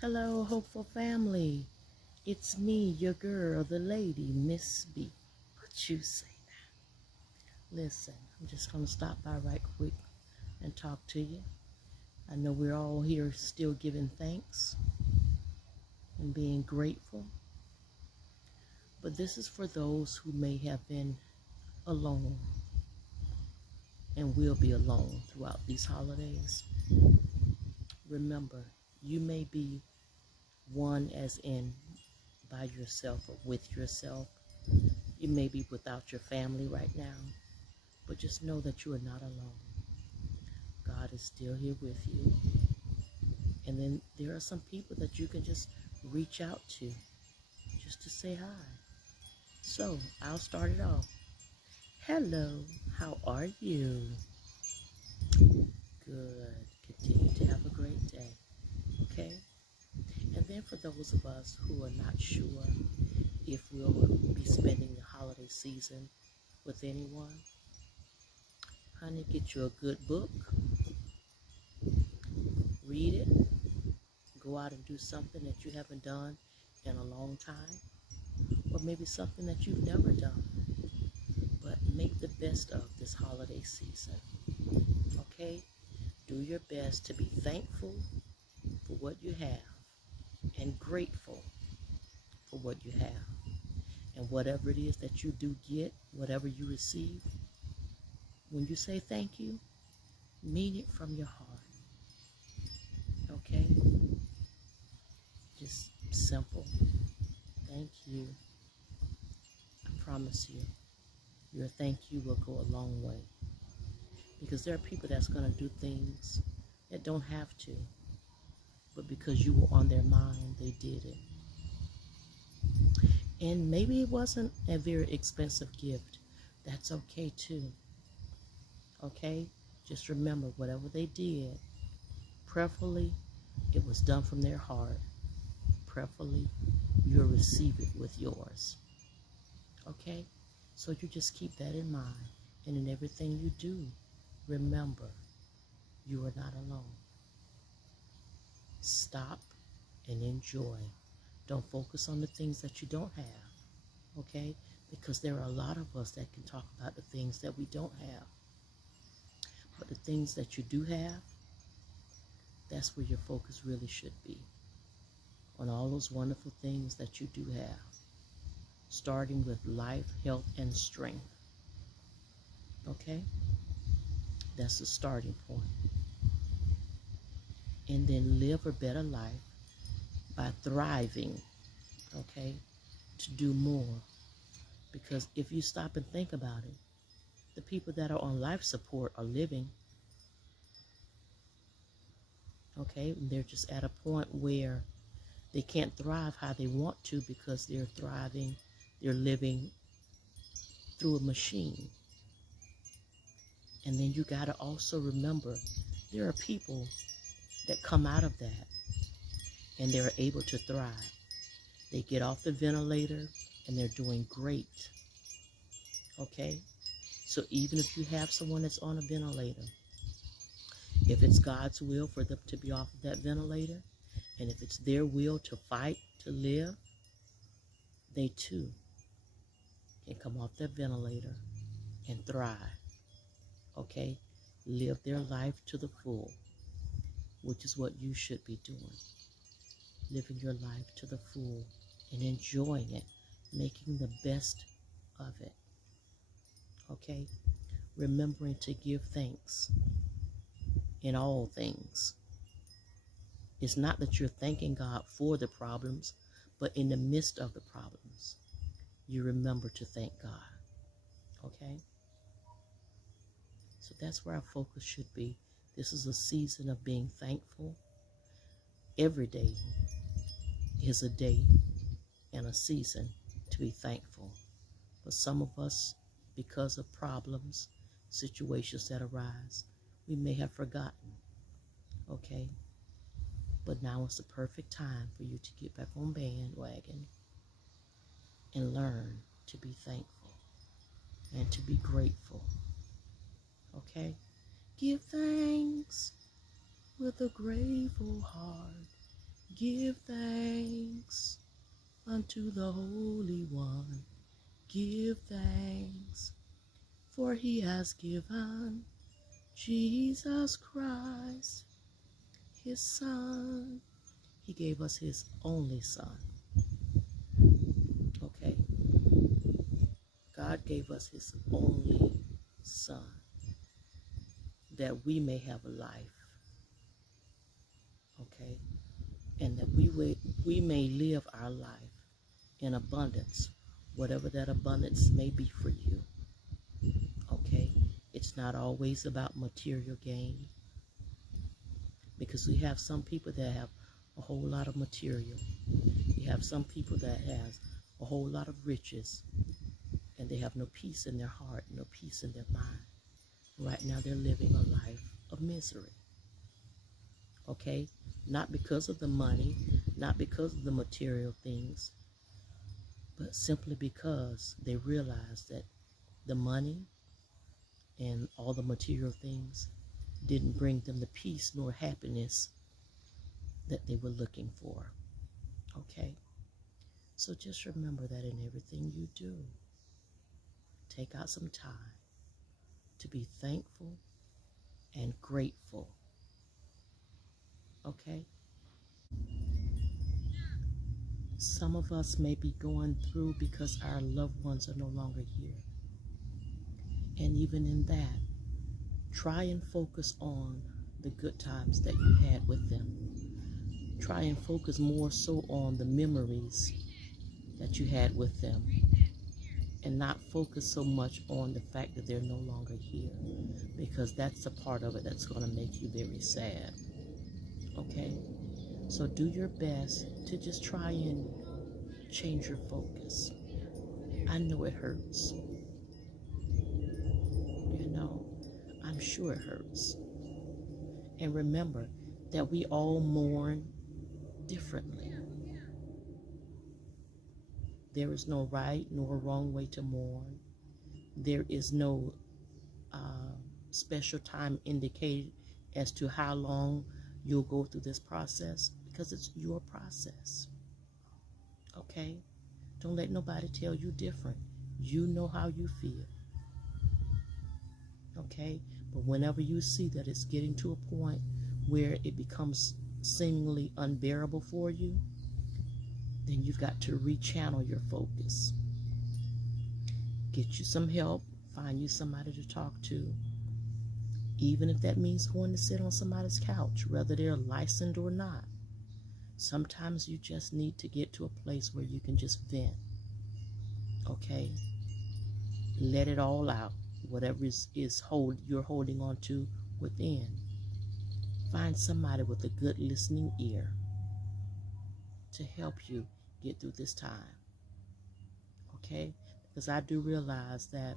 Hello, hopeful family. It's me, your girl, the lady, Miss B. What you say now? Listen, I'm just going to stop by right quick and talk to you. I know we're all here still giving thanks and being grateful, but this is for those who may have been alone and will be alone throughout these holidays. Remember, you may be one as in by yourself or with yourself. You may be without your family right now, but just know that you are not alone. God is still here with you. And then there are some people that you can just reach out to just to say hi. So I'll start it off. Hello, how are you? Good. Continue to have a great day. Okay? And then for those of us who are not sure if we'll be spending the holiday season with anyone, honey, get you a good book, read it, go out and do something that you haven't done in a long time, or maybe something that you've never done, but make the best of this holiday season. Okay? Do your best to be thankful for what you have and grateful for what you have. And whatever it is that you do get, whatever you receive, when you say thank you, mean it from your heart. Okay? Just simple. Thank you. I promise you, your thank you will go a long way. Because there are people that's going to do things that don't have to, but because you were on their mind, they did it. And maybe it wasn't a very expensive gift. That's okay too. Okay? Just remember, whatever they did, preferably it was done from their heart. Preferably you'll receive it with yours. Okay? So you just keep that in mind. And in everything you do, remember, you are not alone. Stop and enjoy. Don't focus on the things that you don't have, okay? Because there are a lot of us that can talk about the things that we don't have. But the things that you do have, that's where your focus really should be. On all those wonderful things that you do have. Starting with life, health, and strength. Okay? That's the starting point. And then live a better life by thriving, okay, to do more. Because if you stop and think about it, the people that are on life support are living, okay? And they're just at a point where they can't thrive how they want to because they're thriving, they're living through a machine. And then you got to also remember, there are people that come out of that and they're able to thrive. They get off the ventilator and they're doing great. Okay? So even if you have someone that's on a ventilator, if it's God's will for them to be off of that ventilator, and if it's their will to fight, to live, they too can come off that ventilator and thrive. Okay? Live their life to the full, which is what you should be doing. Living your life to the full and enjoying it, making the best of it. Okay? Remembering to give thanks in all things. It's not that you're thanking God for the problems, but in the midst of the problems, you remember to thank God. Okay? So that's where our focus should be. This is a season of being thankful. Every day is a day and a season to be thankful. But some of us, because of problems, situations that arise, we may have forgotten. Okay? But now is the perfect time for you to get back on bandwagon and learn to be thankful and to be grateful. Okay? Give thanks with a grateful heart. Give thanks unto the Holy One. Give thanks, for he has given Jesus Christ, his Son. He gave us his only Son. Okay? God gave us his only Son that we may have a life. Okay? And that we may live our life in abundance, whatever that abundance may be for you. Okay? It's not always about material gain, because we have some people that have a whole lot of material. You have some people that has a whole lot of riches, and they have no peace in their heart, no peace in their mind. Right now they're living a life of misery. Okay? Not because of the money, not because of the material things, but simply because they realize that the money and all the material things didn't bring them the peace nor happiness that they were looking for. Okay? So just remember that in everything you do, take out some time to be thankful and grateful. Okay? Some of us may be going through because our loved ones are no longer here. And even in that, try and focus on the good times that you had with them. Try and focus more so on the memories that you had with them, and not focus so much on the fact that they're no longer here, because that's a part of it that's going to make you very sad. Okay? So do your best to just try and change your focus. I know it hurts. You know, I'm sure it hurts. And remember that we all mourn differently. There is no right nor wrong way to mourn. There is no special time indicated as to how long you'll go through this process, because it's your process. Okay? Don't let nobody tell you different. You know how you feel. Okay? But whenever you see that it's getting to a point where it becomes seemingly unbearable for you, then you've got to rechannel your focus. Get you some help. Find you somebody to talk to. Even if that means going to sit on somebody's couch, whether they're licensed or not. Sometimes you just need to get to a place where you can just vent. Okay? Let it all out. Whatever you're holding on to within. Find somebody with a good listening ear to help you get through this time. Okay? Because I do realize that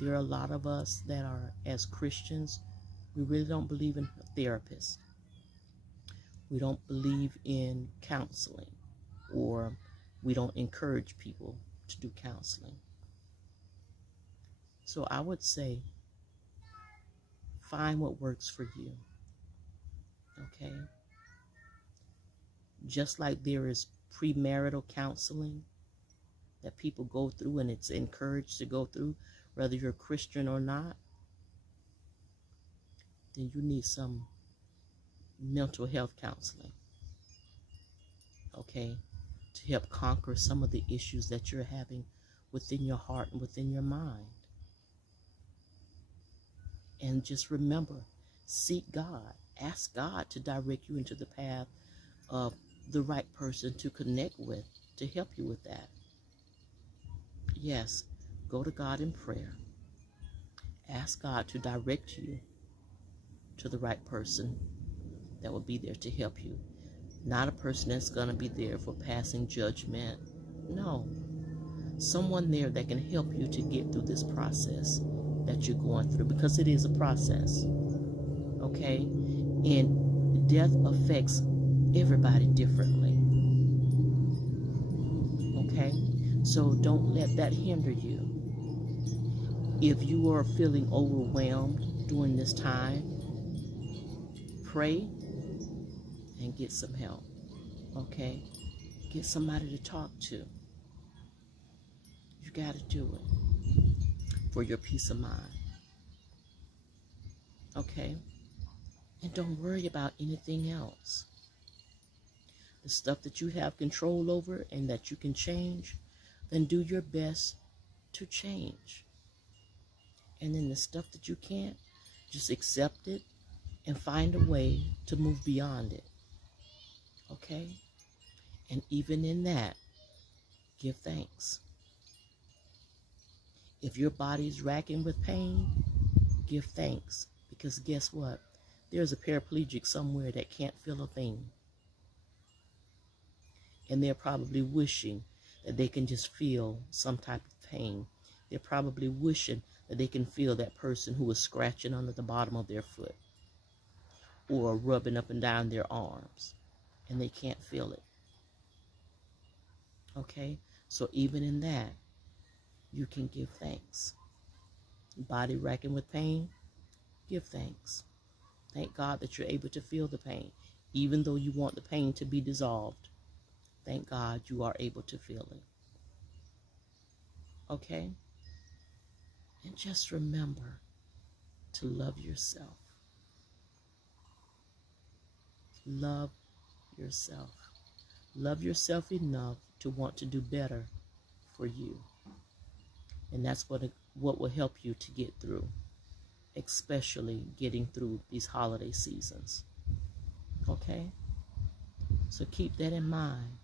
there are a lot of us that are, as Christians, we really don't believe in therapists. We don't believe in counseling, or we don't encourage people to do counseling. So I would say, find what works for you. Okay? Just like there is premarital counseling that people go through, and it's encouraged to go through, whether you're a Christian or not, then you need some mental health counseling, okay, to help conquer some of the issues that you're having within your heart and within your mind. And just remember, seek God. Ask God to direct you into the path of the right person to connect with, to help you with that. Yes, go to God in prayer. Ask God to direct you to the right person that will be there to help you. Not a person that's going to be there for passing judgment. No. Someone there that can help you to get through this process that you're going through, because it is a process. Okay? And death affects everybody differently. Okay? So don't let that hinder you. If you are feeling overwhelmed during this time, pray and get some help. Okay? Get somebody to talk to. You got to do it for your peace of mind. Okay? And don't worry about anything else. The stuff that you have control over and that you can change, then do your best to change. And then the stuff that you can't, just accept it and find a way to move beyond it. Okay? And even in that, give thanks. If your body's racking with pain, give thanks. Because guess what? There's a paraplegic somewhere that can't feel a thing. And they're probably wishing that they can just feel some type of pain. They're probably wishing that they can feel that person who is scratching under the bottom of their foot or rubbing up and down their arms, and they can't feel it. Okay? So even in that, you can give thanks. Body racking with pain, give thanks. Thank God that you're able to feel the pain. Even though you want the pain to be dissolved, thank God you are able to feel it. Okay? And just remember to love yourself. Love yourself. Love yourself enough to want to do better for you. And that's what will help you to get through, especially getting through these holiday seasons. Okay? So keep that in mind,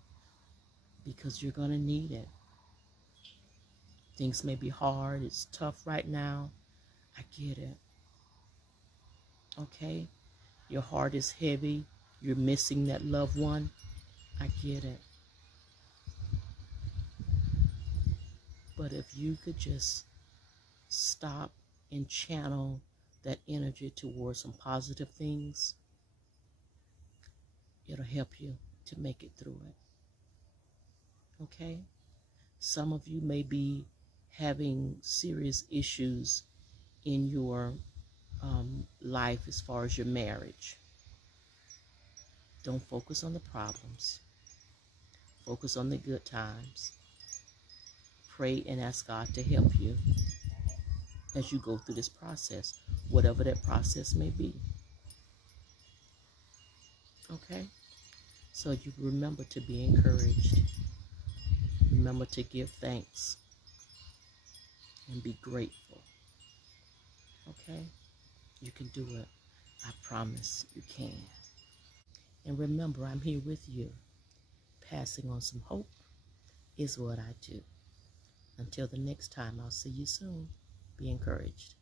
because you're going to need it. Things may be hard. It's tough right now. I get it. Okay? Your heart is heavy. You're missing that loved one. I get it. But if you could just stop and channel that energy towards some positive things, it'll help you to make it through it. Okay? Some of you may be having serious issues in your life as far as your marriage. Don't focus on the problems. Focus on the good times. Pray and ask God to help you as you go through this process, whatever that process may be. Okay? So you remember to be encouraged. Remember to give thanks and be grateful. Okay? You can do it. I promise you can. And remember, I'm here with you. Passing on some hope is what I do. Until the next time, I'll see you soon. Be encouraged.